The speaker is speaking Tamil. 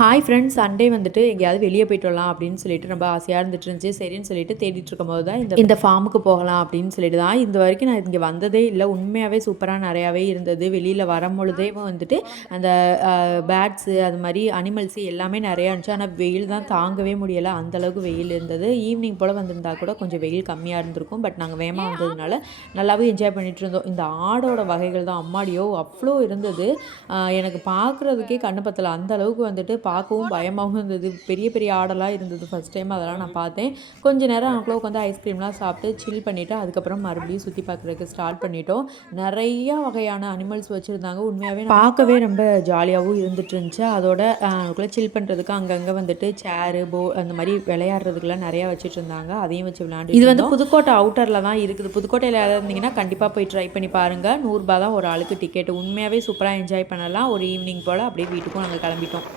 ஹாய் ஃப்ரெண்ட்ஸ், சண்டே வந்துட்டு எங்கேயாவது வெளியே போயிட்டு வரலாம் அப்படின்னு சொல்லிட்டு ரொம்ப ஆசையாக இருந்துட்டு சரின்னு சொல்லிட்டு தேடிட்டு இருக்கும்போது தான் இந்த ஃபார்முக்கு போகலாம் அப்படின்னு சொல்லிட்டு தான். இந்த வரைக்கும் நான் இங்கே வந்ததே இல்லை. உண்மையாகவே சூப்பராக நிறையாவே இருந்தது. வெளியில் வரும்பொழுதே வந்துட்டு அந்த பேட்ஸு அது மாதிரி அனிமல்ஸு எல்லாமே நிறையா இருந்துச்சு. ஆனால் வெயில் தான் தாங்கவே முடியலை, அந்தளவுக்கு வெயில் இருந்தது. ஈவினிங் போல் வந்திருந்தா கூட கொஞ்சம் வெயில் கம்மியாக இருந்திருக்கும். பட் நாங்கள் வேகமாக வந்ததுனால நல்லாவே என்ஜாய் பண்ணிகிட்டு இருந்தோம். இந்த ஆடோட வகைகள் தான் அம்மாடியோ அவ்வளோ இருந்தது. எனக்கு பார்க்குறதுக்கே கண்ணு பத்தலை, அந்த அளவுக்கு வந்துட்டு பார்க்கவும் பயமாகவும் இருந்தது. பெரிய பெரிய ஆடெல்லாம் இருந்தது. ஃபஸ்ட் டைம் அதெல்லாம் நான் பார்த்தேன். கொஞ்சம் நேரம் அங்கே உட்காந்து ஐஸ்கிரீம்லாம் சாப்பிட்டு சில் பண்ணிவிட்டு அதுக்கப்புறம் மறுபடியும் சுற்றி பார்க்குறதுக்கு ஸ்டார்ட் பண்ணிட்டோம். நிறையா வகையான அனிமல்ஸ் வச்சுருந்தாங்க. உண்மையாகவே பார்க்கவே ரொம்ப ஜாலியாகவும் இருந்துட்டு இருந்துச்சு. அதோட அதுக்குள்ளே சில் பண்ணுறதுக்கு அங்கங்கே வந்துட்டு சேரு அந்த மாதிரி விளையாடுறதுக்குலாம் நிறையா வச்சுட்டு இருந்தாங்க. அதையும் வச்சு விளையாண்டு. இது வந்து புதுக்கோட்டை அவுட்டரில் தான் இருக்குது. புதுக்கோட்டையில் இருந்தீங்கன்னா கண்டிப்பாக போய் ட்ரை பண்ணி பாருங்கள். 100 ரூபா தான் ஒரு ஆளுக்கு டிக்கெட்டு. உண்மையாகவே சூப்பராக என்ஜாய் பண்ணலாம். ஒரு ஈவினிங் போல் அப்படியே வீட்டுக்கும் நாங்கள் கிளம்பிட்டோம்.